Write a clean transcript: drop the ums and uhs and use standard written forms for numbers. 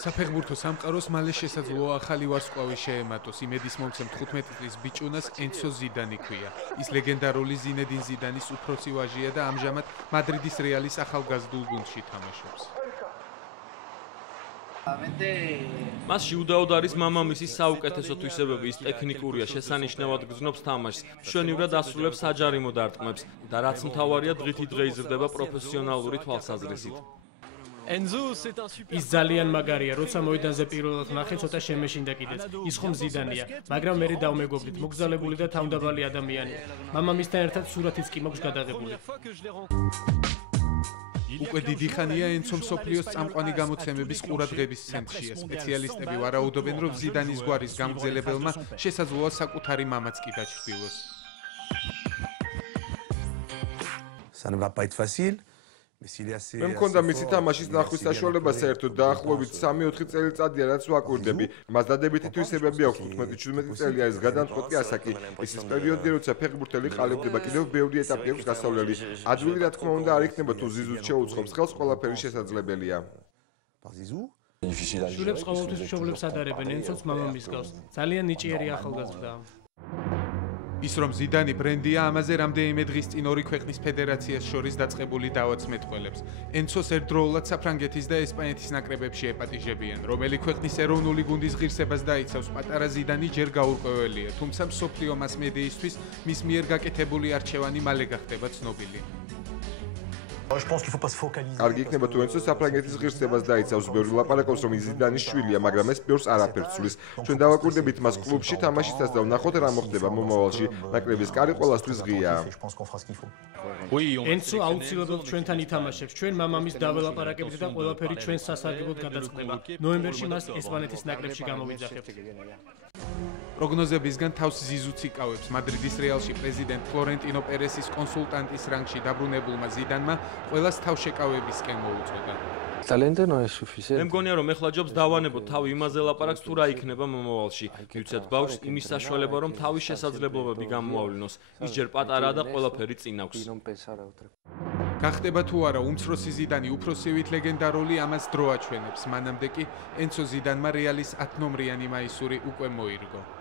საფეხბურთო სამყაროს მალე შესაძლოა ახალი ვარსკვლავი შეემატოს. იმედის მომცემ 15 წლის ბიჭუნას ენცო ზიდანი ქვია. ის ლეგენდარული ზინედინ ზიდანის უფროსი ვაჟია და ამჟამად მადრიდის რეალის ახალგაზრდულ გუნდში თამაშობს. მასში უდაოდ არის მამამისის საუკეთესო თვისებები, ის ტექნიკურია, შესანიშნავად გრძნობს თამაშს, მშვენივრად ასრულებს საჯარიმო დარტყმებს და რაც მთავარია, დღითი დღე იზრდება პროფესიონალური თვალსაზრისით. ის ძალიან მაგარია, როცა მოედანზე პირველად ვნახე, ცოტა შემეშინდა კიდეც. ის ხომ ზიდანია, მაგრამ მე დავმეგობრდით, მოგზალებული და თავმდაბალი ადამიანია. მამამისთან ერთად სურათიც კი მაქვს გადაღებული. უკვე დიდი ხანია ენცო მსოფლიოს წამყვანი გამოცემების ყურადღების ცენტრშია. სპეციალისტები ვარაუდობენ, რომ ზიდანის გვარის გამგზელებელმა შესაძლოა საკუთარი მამაც კი დაჩრდილოს. მე მქონდა მისი თამაშის ნახვის საშუალება საერთოდ დაახლოებით 3-4 წელიწადია რაც ვაკვირდები. მას დადებითი თვისებები აქვს 15-17 წელი არის გადამწყვეტი ასაკი. ეს ის პერიოდია, როცა ფეხბურთელი ყალიბდება, კიდევ ბევრი ეტაპი აქვს გასავლელი. ადვილი რა თქმა უნდა არ იქნება თუ ზიზუს შეუწყობს ხელს, ყველაფერი შესაძლებელია. შვილებს ყოველთვის მშობლებს ადარებენ, ენცოც მამამის გავს. ძალიან ნიჭიერი ახალგაზრდაა. ის რომ ზიდანი ბრენდია, ამაზე რამდენიმე დღის წინ ორი ქვეყნის ფედერაციას შორის დაწყებული დავაც მეტყველებს. ენცოს ერთდროულად საფრანგეთის და ესპანეთის ნაკრებებში ეპატიჟებიან. რომელი ქვეყნის ეროვნული გუნდის ღირსებას დაიცავს, პატარა ზიდანი ჯერ გაურკვეველია, თუმცა მსოფლიო მასმედიისთვის მის მიერ გაკეთებული არჩევანი მალე გახდება ცნობილი. კარგი იქნება თუ ენცო საფრანგეთის ღირსებას დაიცავს. ბევრი ლაპარაკობს, რომ ის ზიდანის შვილია, მაგრამ ეს ბევრს არაფერს ცვლის. ჩვენ დავაკვირდებით მას კლუბში თამაშისას და ვნახოთ რა მოხდება მომავალში. ნაკრების კარი ყველასთვის ღიაა. ენცო აუცილებლად ჩვენთან ითამაშებს. ჩვენ მამამის დაველაპარაკებით და ყველაფერი ჩვენ სასარგებლოდ გადაწყდება. ნოემბერში მას ესპანეთის ნაკრებში გამოვიძახებთ. პროგნოზებისგან თავს ზიზუც იკავებს. მადრიდის რეალში პრეზიდენტ ფლორენტინო პერესის კონსულტანტის რანგში დაბრუნებულმა ზიდანმა ყველას თავშეკავებისკენ მოუწოდა. მე მგონია რომ ეხლა ჯობს დავანებოთ თავი იმაზე ლაპარაკს თუ რა იქნება მომავალში. მივცეთ ბავშვს იმის საშუალება რომ თავის შესაძლებლობები გამოავლინოს. ის ჯერ პატარაა და ყველაფერი წინ აქვს. გახდება თუ არა უმცროსი ზიდანი უფროსივით ლეგენდარული, ამას დრო აჩვენებს. მანამდე კი ენცო ზიდანმა რეალის 10 ნომრიანი მაისური უკვე მოირგო.